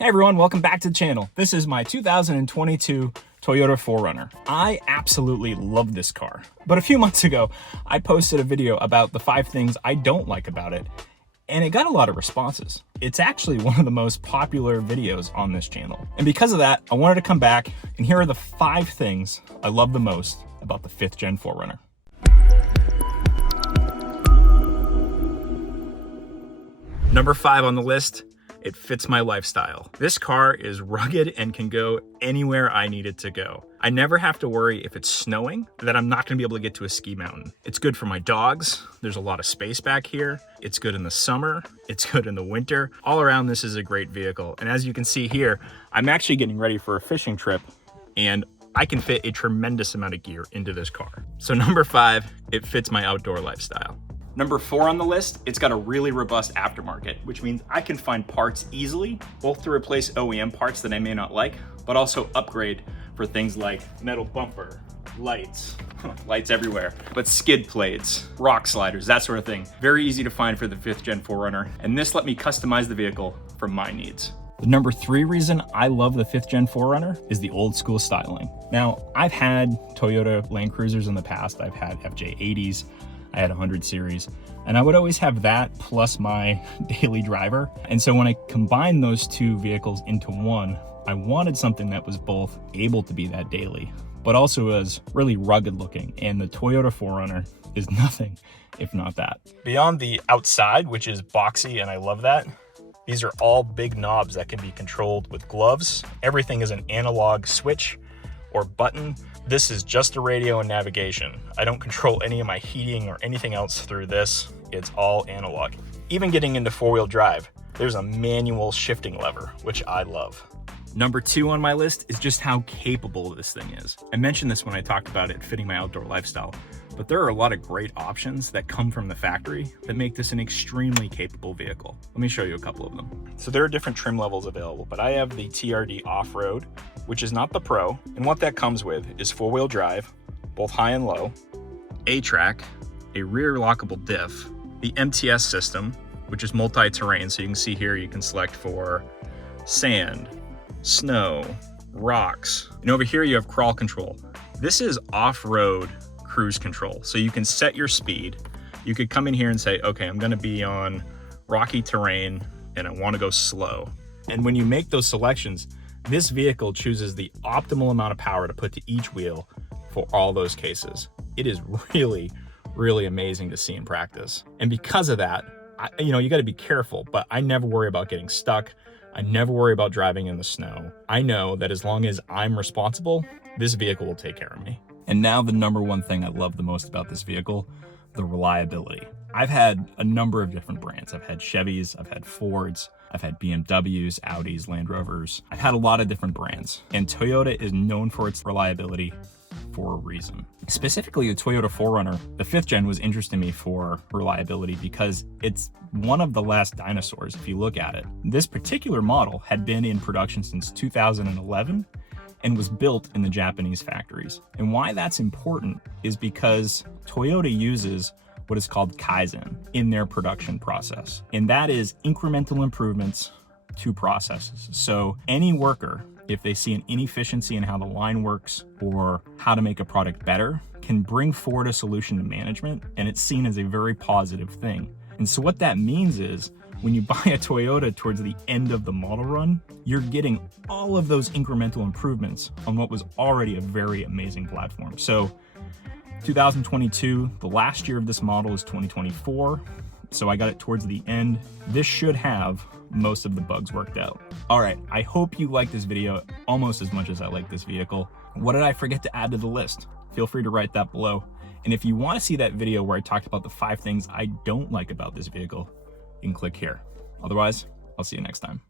Hey everyone, welcome back to the channel. This is my 2022 Toyota 4Runner. I absolutely love this car. But a few months ago, I posted a video about the 5 things I don't like about it, and it got a lot of responses. It's actually one of the most popular videos on this channel. And because of that, I wanted to come back, and here are the 5 things I love the most about the 5th gen 4Runner. Number 5 on the list, it fits my lifestyle. This car is rugged and can go anywhere I need it to go. I never have to worry if it's snowing that I'm not gonna be able to get to a ski mountain. It's good for my dogs. There's a lot of space back here. It's good in the summer. It's good in the winter. All around, this is a great vehicle. And as you can see here, I'm actually getting ready for a fishing trip, and I can fit a tremendous amount of gear into this car. So number 5, it fits my outdoor lifestyle. Number 4 on the list, it's got a really robust aftermarket, which means I can find parts easily, both to replace OEM parts that I may not like, but also upgrade for things like metal bumper, lights, lights everywhere, but skid plates, rock sliders, that sort of thing. Very easy to find for the 5th gen 4Runner, and this let me customize the vehicle for my needs. The number 3 reason I love the 5th gen 4Runner is the old school styling. Now, I've had Toyota Land Cruisers in the past. I've had FJ80s, I had a 100 series, and I would always have that plus my daily driver. And so when I combined those 2 vehicles into one, I wanted something that was both able to be that daily, but also was really rugged looking. And the Toyota 4Runner is nothing if not that. Beyond the outside, which is boxy, and I love that, these are all big knobs that can be controlled with gloves. Everything is an analog switch or button. This is just a radio and navigation. I don't control any of my heating or anything else through this. It's all analog. Even getting into 4-wheel drive, there's a manual shifting lever, which I love. Number 2 on my list is just how capable this thing is. I mentioned this when I talked about it fitting my outdoor lifestyle, but there are a lot of great options that come from the factory that make this an extremely capable vehicle. Let me show you a couple of them. So there are different trim levels available, but I have the TRD Off-Road, which is not the Pro. And what that comes with is 4-wheel drive, both high and low, A-Track, a rear lockable diff, the MTS system, which is multi-terrain. So you can see here, you can select for sand, snow, rocks. And over here you have crawl control. This is off-road cruise control. So you can set your speed. You could come in here and say, okay, I'm gonna be on rocky terrain and I wanna go slow. And when you make those selections, this vehicle chooses the optimal amount of power to put to each wheel for all those cases. It is really, really amazing to see in practice. And because of that, you gotta be careful, but I never worry about getting stuck. I never worry about driving in the snow. I know that as long as I'm responsible, this vehicle will take care of me. And now the number 1 thing I love the most about this vehicle, the reliability. I've had a number of different brands. I've had Chevys, I've had Fords, I've had BMWs, Audis, Land Rovers. I've had a lot of different brands, and Toyota is known for its reliability for a reason. Specifically, the Toyota 4Runner, the 5th gen, was interesting to me for reliability because it's one of the last dinosaurs if you look at it. This particular model had been in production since 2011 and was built in the Japanese factories. And why that's important is because Toyota uses what is called Kaizen in their production process. And that is incremental improvements to processes. So any worker, if they see an inefficiency in how the line works or how to make a product better, can bring forward a solution to management, and it's seen as a very positive thing. And so what that means is when you buy a Toyota towards the end of the model run, you're getting all of those incremental improvements on what was already a very amazing platform. So 2022, the last year of this model is 2024. So I got it towards the end. This should have most of the bugs worked out. All right, I hope you like this video almost as much as I like this vehicle. What did I forget to add to the list? Feel free to write that below. And if you want to see that video where I talked about the 5 things I don't like about this vehicle, you can click here. Otherwise, I'll see you next time.